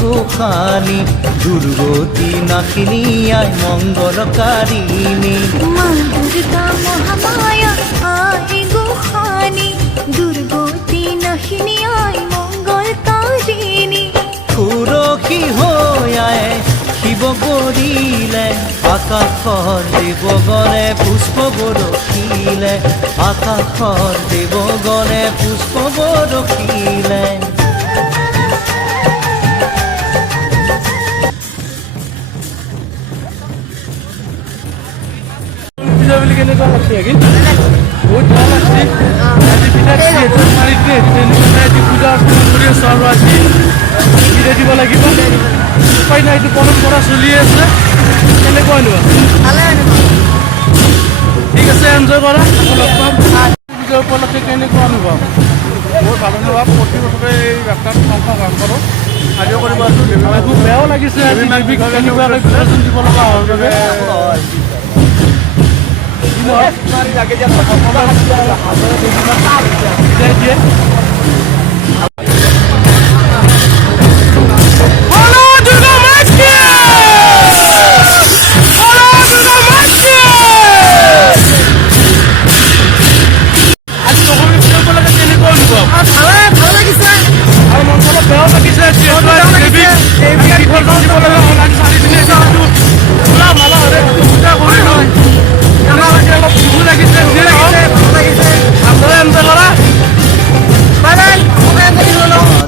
গোসানী দুর্গতি নাশিনী আই মঙ্গলকারিণী মা দুর্গা মহামায়া আই গোসানী দুর্গতি নাশিনী আই মঙ্গলকারিণী সুরক্ষী হৈ আয়ে শিৱ কৰিলে আকাশৰ দেৱগণে পুষ্প বৰষিলে আকাশৰ দেৱগণে পুষ্প বৰষিলে পূজা বুলি কেনেকুৱা লাগছে আজি বহুত ভাল লাগছে আজি পিঠা মাৰিছে আজি পূজা কৰি আছোঁ আৰু আজি পিঠা দিব লাগিব উপায় নাই এইটো পৰম্পৰা চলি আছে কেনেকুৱা অনুভৱ ঠিক আছে এনজয় কৰা লগ পাম পূজা উপলক্ষে কেনেকুৱা অনুভৱ বহুত ভাল অনুভৱ প্ৰতি বছৰে এই ৰাস্তাত অংশগ্ৰহণ কৰোঁ আজিও কৰিব আছোঁ খুব বেয়াও লাগিছে আজি কেনেকুৱাকৈ প্ৰিপাৰেশ্যন দিব লগা হোৱাৰ বাবে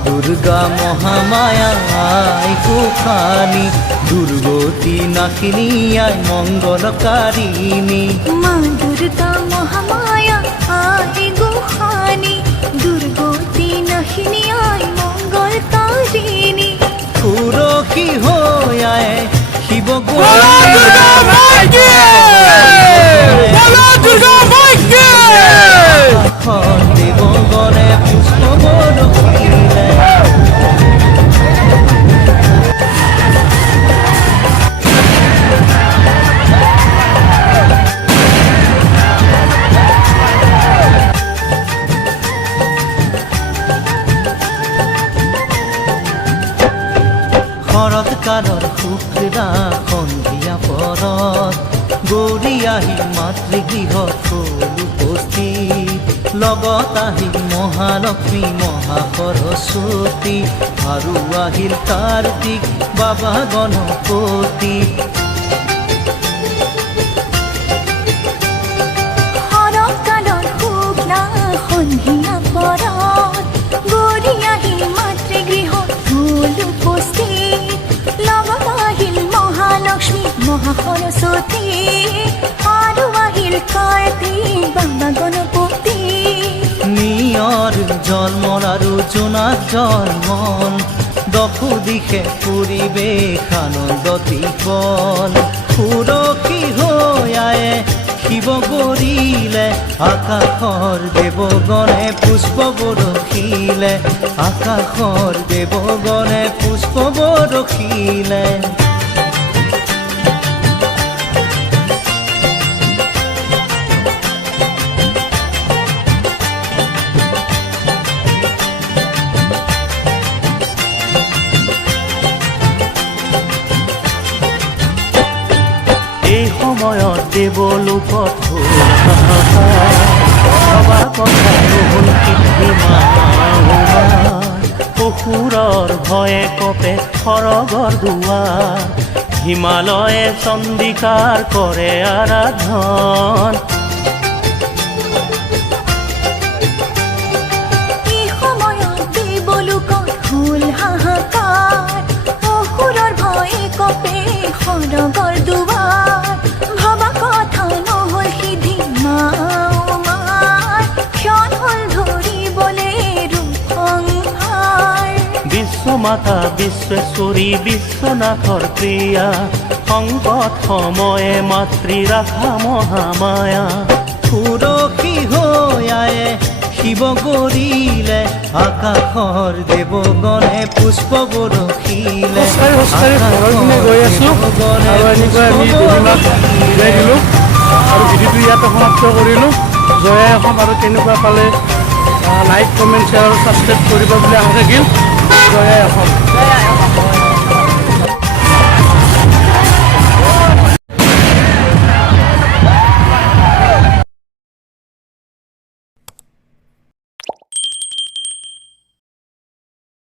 দুর্গা মহামায়া আই গোসানী দুর্গতি নাশিনী আই মঙ্গলকারিণী মা দুর্গা মহামায়া আই গোসানী দুর্গতি নাশিনী আই মঙ্গলকারিণী সুরক্ষী হৈ আয়ে শিৱ দেৱগণে পুষ্প বৰষিলে শৰৎকালৰ শুক্লা সন্ধিয়া পৰত গৌৰী আহি মাতৃগৃহত হ'ল উপস্থিত লগত আহিল মহালক্ষ্মী মহাসৰস্বতী আৰু আহিল কাৰ্তিক বাবা গণপতি শৰৎকালৰ শুক্লা সন্ধিয়া পৰত গৌৰী আহি মাতৃগৃহত হ'ল উপস্থিত লগত আহিল মহালক্ষ্মী মহাসৰস্বতী আৰু আহিল কাৰ্তিক বাবা গণপতি নিয়ৰ জন্মৰ আৰু জোনাক জন্মন দশো দিশে পৰিৱেশ আনন্দতি বল সুৰক্ষী হৈ আয়ে শিৱ কৰিলে আকাশৰ দেৱগণে পুষ্প বৰষিলে আকাশৰ দেৱগণে পুষ্প বৰষিলে সময়ত দেৱলোকত অসুৰৰ ভয়ে কপে সৰগৰ দুৱাৰ হিমালয়ে চন্দিকাৰ কৰে আৰাধন এই সময়ত দেৱলোকত হ'ল হাহাকাৰ অসুৰৰ ভয়ে কপে সৰগৰ দুৱাৰ ভবা কথা নহ'ল সিদ্ধি মাৰ ক্ষণ হ'ল ধৰিবলে ৰূপ সংহাৰ বিশ্বমাতা বিশ্বেশ্বৰী বিশ্বনাথৰ প্ৰিয়া সংকট সময়ে মাতৃ ৰাখা মহামায়া সুৰক্ষী হৈ আয়ে শিৱ কৰিলে আকাশৰ দেৱগণে পুষ্প বৰষিলে গৈ আছোঁ আৰু এনেকৈ আমি দুদিনমান বিদায় দিলোঁ আৰু ভিডিঅ'টো ইয়াতে সমাপ্ত কৰিলোঁ জয়াই অসম আৰু কেনেকুৱা পালে লাইক কমেণ্ট শ্বেয়াৰ আৰু ছাবস্ক্ৰাইব কৰিব বুলি আশা থাকিল জয়াই অসম